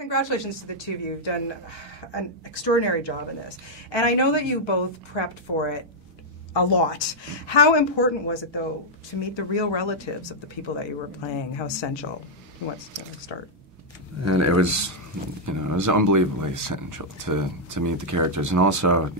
Congratulations to the two of you. You've done an extraordinary job in this. And I know that you both prepped for it a lot. How important was it, though, to meet the real relatives of the people that you were playing? How essential? Who wants to start? And it was, it was unbelievably essential to meet the characters. And also,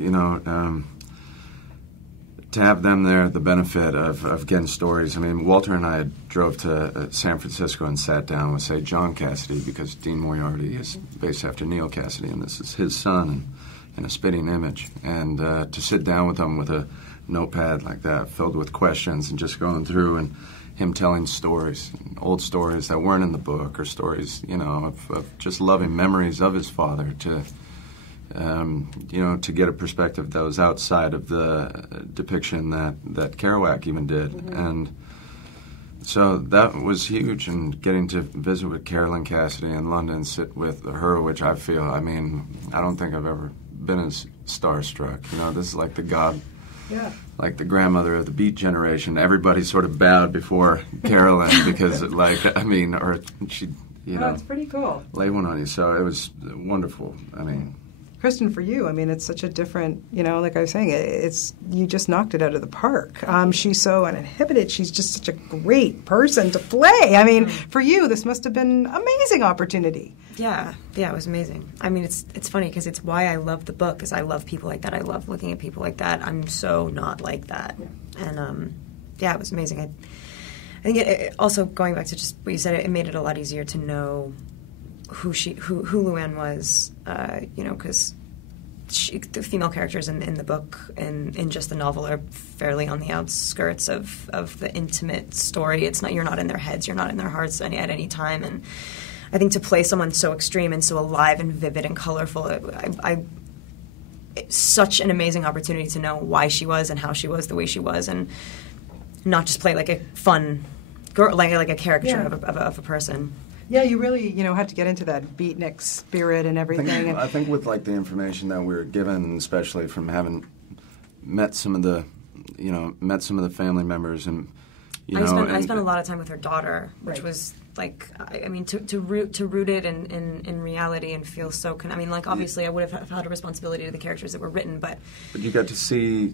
to have them there, the benefit of getting stories. I mean, Walter and I drove to San Francisco and sat down with, say, John Cassidy, because Dean Moriarty is based after Neil Cassidy, and this is his son in a spitting image. And to sit down with him with a notepad like that, filled with questions, and just going through and him telling stories, old stories that weren't in the book, or stories, of just loving memories of his father, to get a perspective that was outside of the depiction that Kerouac even did. Mm-hmm. And so that was huge, and getting to visit with Carolyn Cassidy in London, sit with her, which I feel, I don't think I've ever been as starstruck. This is like the god, like the grandmother of the Beat generation. Everybody sort of bowed before Carolyn because, or she, it's pretty cool. Lay one on you. So it was wonderful. Kristen, for you, it's such a different, like I was saying, you just knocked it out of the park. She's so uninhibited. She's just such a great person to play. For you, this must have been an amazing opportunity. Yeah, it was amazing. It's funny because it's why I love the book, because I love people like that. I love looking at people like that. I'm so not like that. Yeah. And, it was amazing. I think it also, going back to just what you said, it made it a lot easier to know who Luann was, because the female characters in the book and in just the novel are fairly on the outskirts of the intimate story. You're not in their heads, you're not in their hearts at any time. And I think to play someone so extreme and so alive and vivid and colorful, it's such an amazing opportunity to know why she was and how she was the way she was, and not just play like a fun girl, like a caricature of a person. Yeah, you really, had to get into that beatnik spirit and everything. I think with the information that we were given, especially from having met some of the family members, and I spent a lot of time with her daughter, which was to root it in reality and feel so. Obviously, I would have had a responsibility to the characters that were written, but you got to see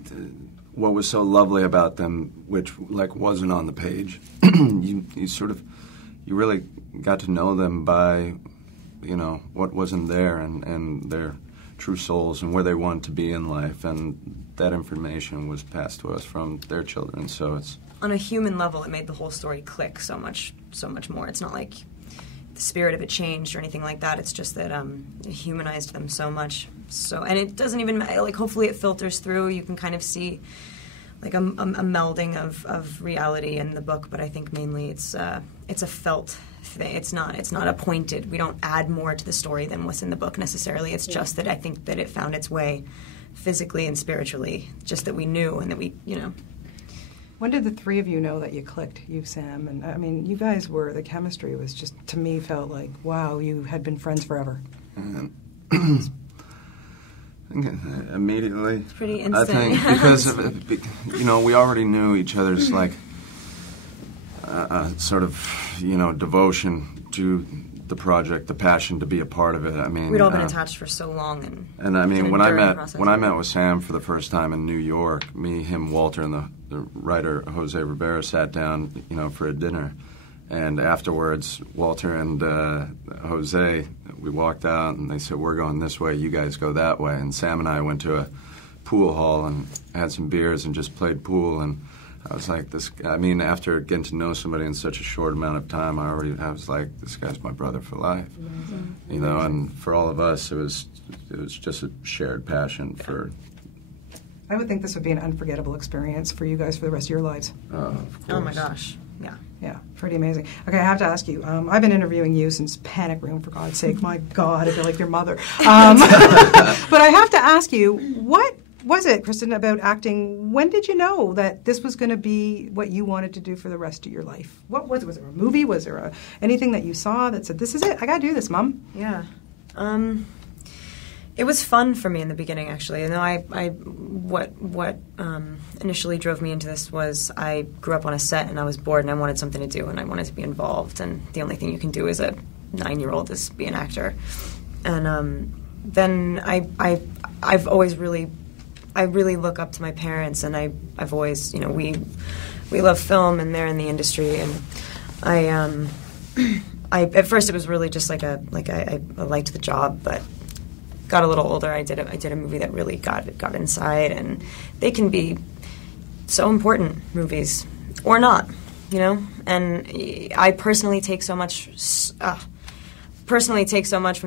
what was so lovely about them, which wasn't on the page. You really got to know them by, what wasn't there, and their true souls and where they wanted to be in life, and that information was passed to us from their children. So it's on a human level, it made the whole story click so much more. It's not like the spirit of it changed or anything like that. It's just that it humanized them so much. So, and it doesn't even hopefully it filters through. You can kind of see a melding of reality in the book, but I think mainly it's a felt thing. It's not a pointed. We don't add more to the story than what's in the book necessarily. It's just that I think that it found its way physically and spiritually, just that we knew and that we, When did the three of you know that you clicked, you, Sam? And you guys the chemistry was just, to me, felt like, wow, you had been friends forever. Immediately. It's pretty instant. I think because we already knew each other's sort of devotion to the project, the passion to be a part of it. We'd all been attached for so long, and when I met with Sam for the first time in New York, me, him, Walter, and the writer Jose Rivera sat down, for a dinner. And afterwards, Walter and Jose, we walked out, and they said, "We're going this way, you guys go that way." And Sam and I went to a pool hall and had some beers and just played pool. And I was like, after getting to know somebody in such a short amount of time, I was like, this guy's my brother for life. Mm-hmm. And for all of us, it was just a shared passion for. I would think this would be an unforgettable experience for you guys for the rest of your lives. Of course. Oh my gosh. Yeah. Yeah, pretty amazing. Okay, I have to ask you. I've been interviewing you since Panic Room, for God's sake. My God, I feel like your mother. But I have to ask you, what was it, Kristen, about acting? When did you know that this was going to be what you wanted to do for the rest of your life? What was it? Was there a movie? Was there anything that you saw that said, "This is it. I got to do this, Mom"? Yeah. It was fun for me in the beginning, actually. What initially drove me into this was I grew up on a set and I was bored and I wanted something to do and I wanted to be involved. And the only thing you can do as a 9-year-old is be an actor. And then I've always really, I really look up to my parents, and I've always, you know, we love film, and they're in the industry, and I at first it was really just I liked the job, but got a little older. I did a movie that really got inside, and they can be so important, movies, or not, you know. And I personally take so much from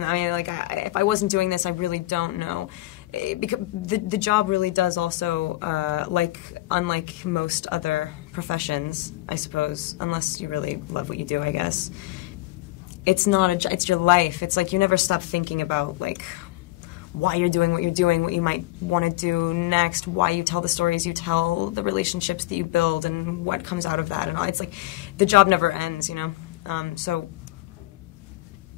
them. I mean, if I wasn't doing this, I really don't know. Because the job really does also, unlike most other professions, I suppose, unless you really love what you do, I guess. It's not it's your life. It's like you never stop thinking about why you're doing what you're doing, what you might want to do next, why you tell the stories you tell, the relationships that you build, and what comes out of that. And all. It's like the job never ends, you know. So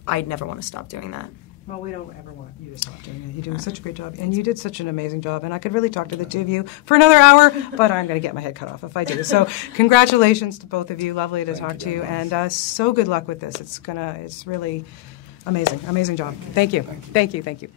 I'd never want to stop doing that. Well, we don't ever want you to stop doing it. You're doing such a great job, and you did such an amazing job, and I could really talk to the two of you for another hour, but I'm going to get my head cut off if I do. So congratulations to both of you. Lovely to talk to you, and so good luck with this. It's really amazing job. Thank you. Thank you.